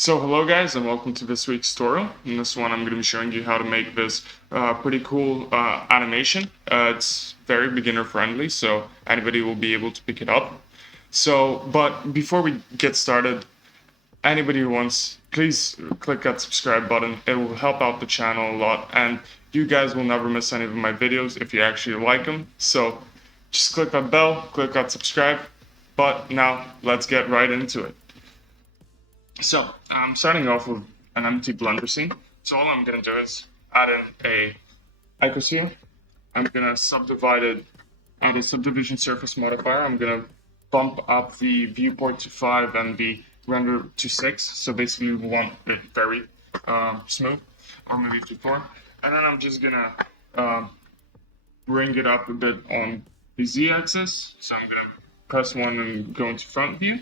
So hello guys and welcome to this week's tutorial. In this one I'm going to be showing you how to make this pretty cool animation. It's very beginner friendly, so anybody will be able to pick it up. But before we get started, anybody who wants, please click that subscribe button. It will help out the channel a lot, and you guys will never miss any of my videos if you actually like them. So just click that bell, click that subscribe. But now let's get right into it. So I'm starting off with an empty blender scene. So all I'm going to do is add in a icosphere. I'm going to subdivide it, add a subdivision surface modifier. I'm going to bump up the viewport to 5 and the render to 6. So basically we want it very smooth, or maybe to 4. And then I'm just going to bring it up a bit on the z-axis. So I'm going to press 1 and go into front view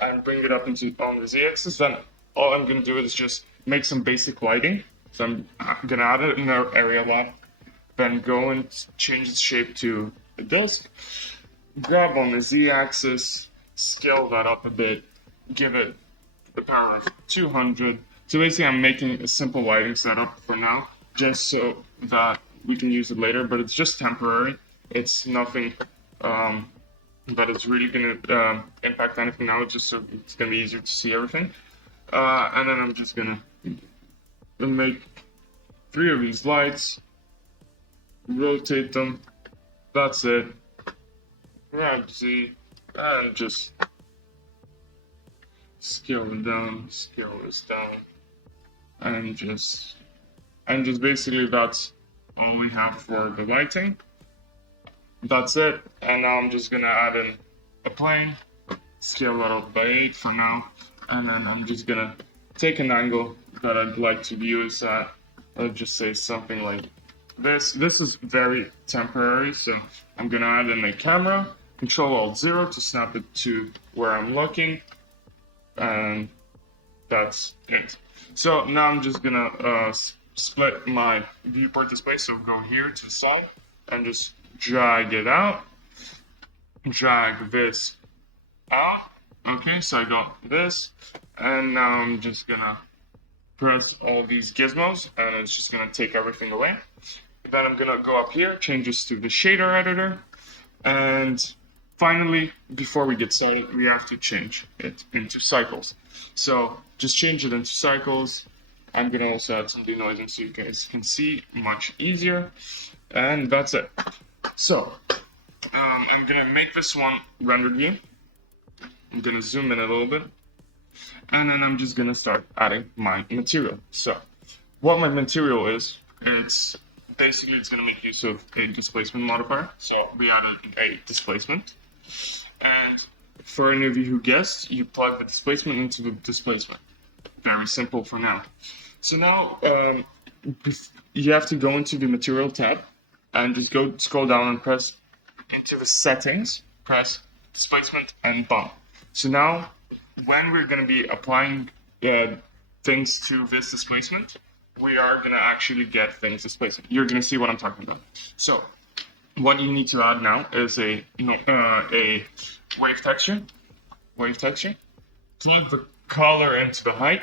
and bring it up into on the z-axis. Then all I'm going to do is just make some basic lighting. So I'm going to add it in our area lab, then go and change its shape to a disk, grab on the z-axis, scale that up a bit, give it the power of 200. So basically I'm making a simple lighting setup for now, just so that we can use it later, but it's just temporary. It's nothing that is really going to impact anything now. It's just so it's going to be easier to see everything. And then I'm just going to make 3 of these lights, rotate them. That's it. Grab Z and just scale it down, scale this down, and just basically that's all we have for the lighting. That's it. And now I'm just gonna add in a plane, scale that up by 8 for now, and then I'm just gonna take an angle that I'd like to use at. Let's just say something like this. This is very temporary, so I'm gonna add in a camera, Control-Alt-0 to snap it to where I'm looking, and that's it. So now I'm just gonna split my viewport display, so go here to the side and just drag it out, drag this out. Okay, so I got this, and now I'm just gonna press all these gizmos, and it's just gonna take everything away. Then I'm gonna go up here, change this to the shader editor, and finally, before we get started, we have to change it into cycles. So just change it into cycles. I'm gonna also add some denoising so you guys can see much easier, and that's it. So I'm gonna make this one rendered view. I'm gonna zoom in a little bit, and then I'm just gonna start adding my material. So what my material is, it's gonna make use of a displacement modifier. So we added a displacement, and for any of you who guessed, you plug the displacement into the displacement. Very simple for now. So now you have to go into the material tab and just go scroll down and press into the settings, press displacement and bump. So now when we're going to be applying things to this displacement, we are going to actually get things displacement. You're going to see what I'm talking about. So what you need to add now is a wave texture. Plug the color into the height.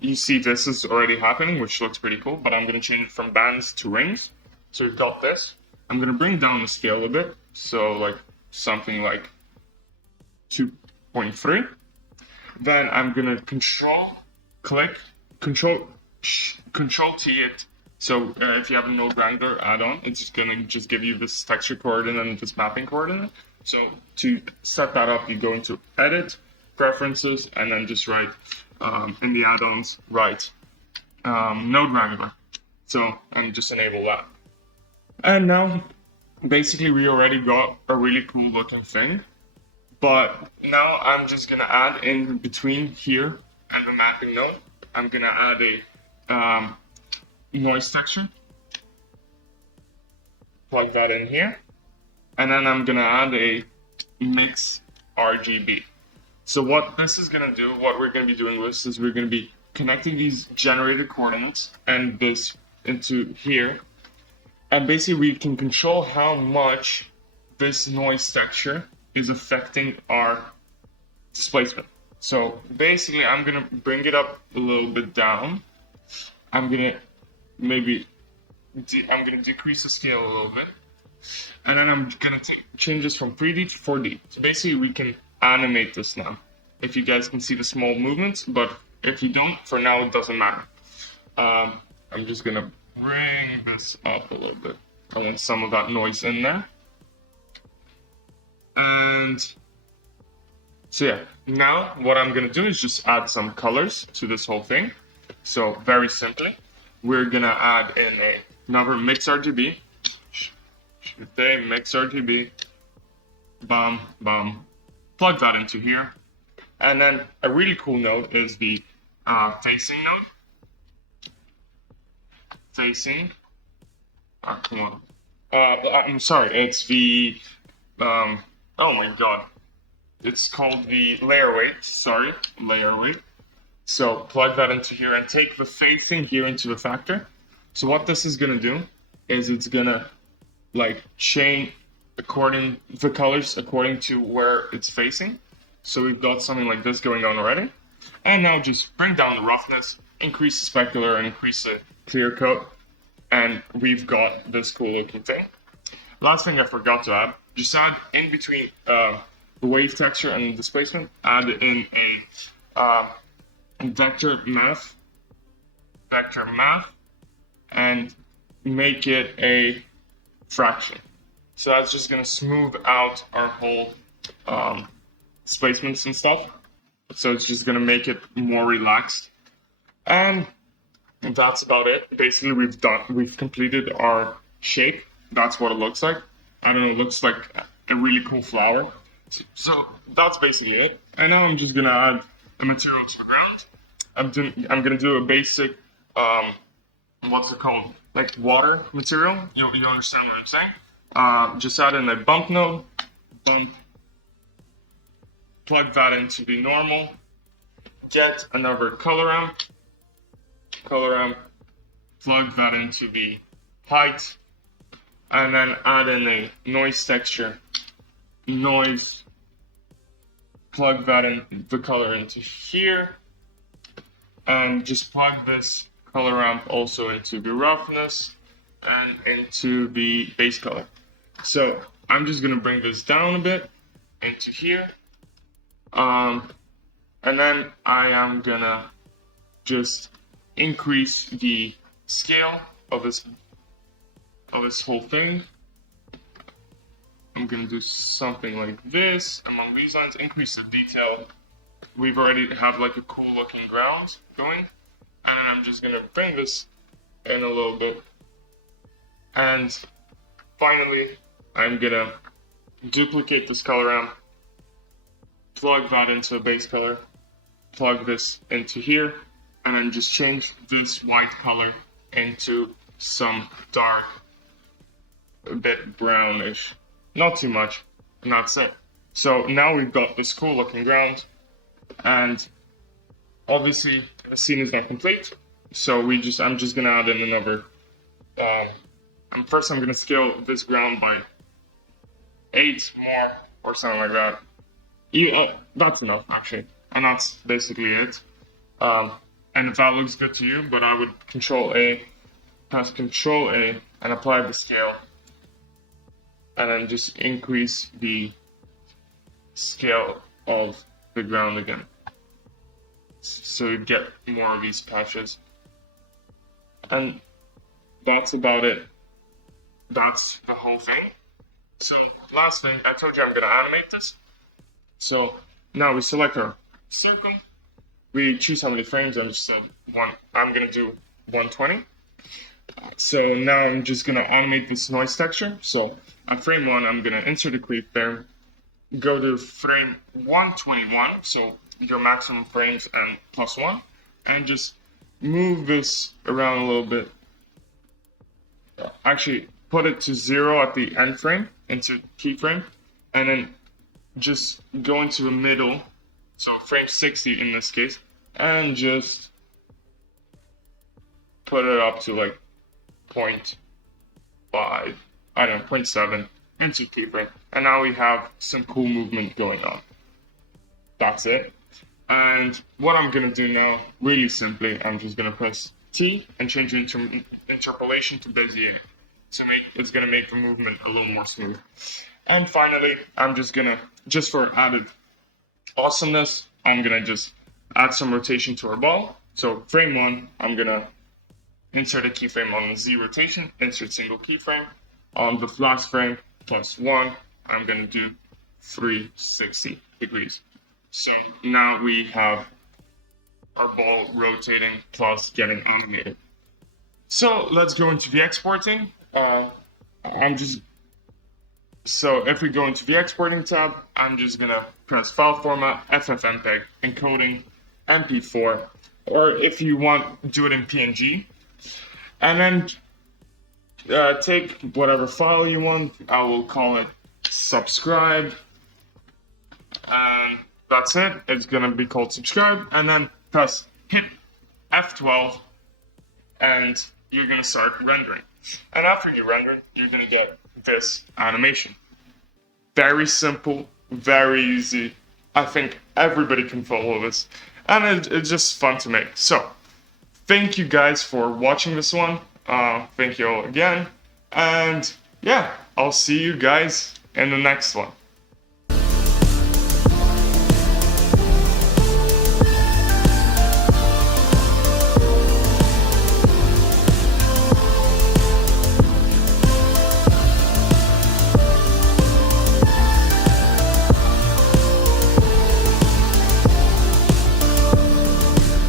You see this is already happening, which looks pretty cool, but I'm going to change it from bands to rings. So we've got this. I'm going to bring down the scale a bit, so like something like 2.3. Then I'm going to control T it. So if you have a node wrangler add-on, it's just going to give you this texture coordinate and this mapping coordinate. So to set that up, you go into Edit, Preferences, and then just write in the add-ons, write node wrangler. So and just enable that. And now, basically, we already got a really cool looking thing. But now I'm just gonna add in between here and the mapping node. I'm gonna add a noise texture. Plug that in here, and then I'm gonna add a mix RGB. So what this is gonna do, what we're gonna be doing with this is we're gonna be connecting these generated coordinates and this into here, and basically we can control how much this noise texture is affecting our displacement. So basically, I'm gonna bring it up a little bit down. I'm gonna maybe I'm gonna decrease the scale a little bit, and then I'm gonna change this from 3D to 4D. So basically, we can animate this now. If you guys can see the small movements, but if you don't, for now it doesn't matter. I'm just gonna bring this up a little bit. I want some of that noise in there. And so yeah, now what I'm gonna do is just add some colors to this whole thing. So very simply, we're gonna add in another mix RGB. Mix RGB. Bam, bam. Plug that into here. And then a really cool node is the facing node. Facing. Come on. I'm sorry, it's the, oh my god. It's called the layer weight, sorry, layer weight. So plug that into here and take the facing here into the factor. So what this is gonna do is it's gonna like change the colors according to where it's facing. So we've got something like this going on already. And now just bring down the roughness, increase the specular, and increase the clear coat. And we've got this cool looking thing. Last thing I forgot to add, just add in between the wave texture and displacement, add in a vector math, and make it a fraction. So that's just gonna smooth out our whole displacements and stuff. So it's just gonna make it more relaxed. And that's about it. Basically, we've completed our shape. That's what it looks like. I don't know, it looks like a really cool flower. So that's basically it. And now I'm just gonna add the material to the ground. I'm gonna do a basic what's it called? Like water material. You understand what I'm saying? Just add in a bump node, bump, plug that into the normal, get another color amp, plug that into the height, and then add in a noise texture, noise, plug that in the color into here, and just plug this color ramp also into the roughness and into the base color. So I'm just gonna bring this down a bit into here, and then I am gonna just increase the scale of this whole thing. I'm gonna do something like this among these lines, increase the detail. We've already have like a cool looking ground going, and I'm just gonna bring this in a little bit. And finally, I'm gonna duplicate this color ramp, plug that into a base color, plug this into here, and then just change this white color into some dark, a bit brownish, not too much, and that's it. So now we've got this cool looking ground, and obviously the scene is not complete. So I'm just gonna add in another. First, I'm gonna scale this ground by 8 more or something like that. That's enough actually, and that's basically it. And if that looks good to you, but I would press Control A, and apply the scale, and then just increase the scale of the ground again. So you get more of these patches. And that's about it. That's the whole thing. So last thing, I told you I'm gonna animate this. So now we select our circle. We choose how many frames. I'm just I'm gonna do 120. So now I'm just gonna animate this noise texture. So at frame 1, I'm gonna insert a clip there. Go to frame 121, so your maximum frames and +1, and just move this around a little bit. Actually, put it to 0 at the end frame, into keyframe, and then just go into the middle, so frame 60 in this case, and just put it up to like 0.5, I don't know, 0.7 into keyframe, and now we have some cool movement going on. That's it. And what I'm gonna do now, really simply, I'm just gonna press T and change interpolation to Bezier. It's gonna make the movement a little more smooth. And finally, I'm just gonna, just for added awesomeness, I'm gonna just add some rotation to our ball. So frame one, I'm gonna insert a keyframe on the Z rotation, insert single keyframe. On the last frame, +1, I'm gonna do 360 degrees. So now we have our ball rotating plus getting animated. So let's go into the exporting. So if we go into the exporting tab, I'm just gonna press file format, FFmpeg, encoding, MP4, or if you want, do it in PNG. And then take whatever file you want. I will call it subscribe. And that's it. It's gonna be called subscribe. And then hit F12 and you're gonna start rendering. And after you render, you're gonna get this animation. Very simple, very easy. I think everybody can follow this. And it's just fun to make. So, thank you guys for watching this one. Thank you all again. And yeah, I'll see you guys in the next one.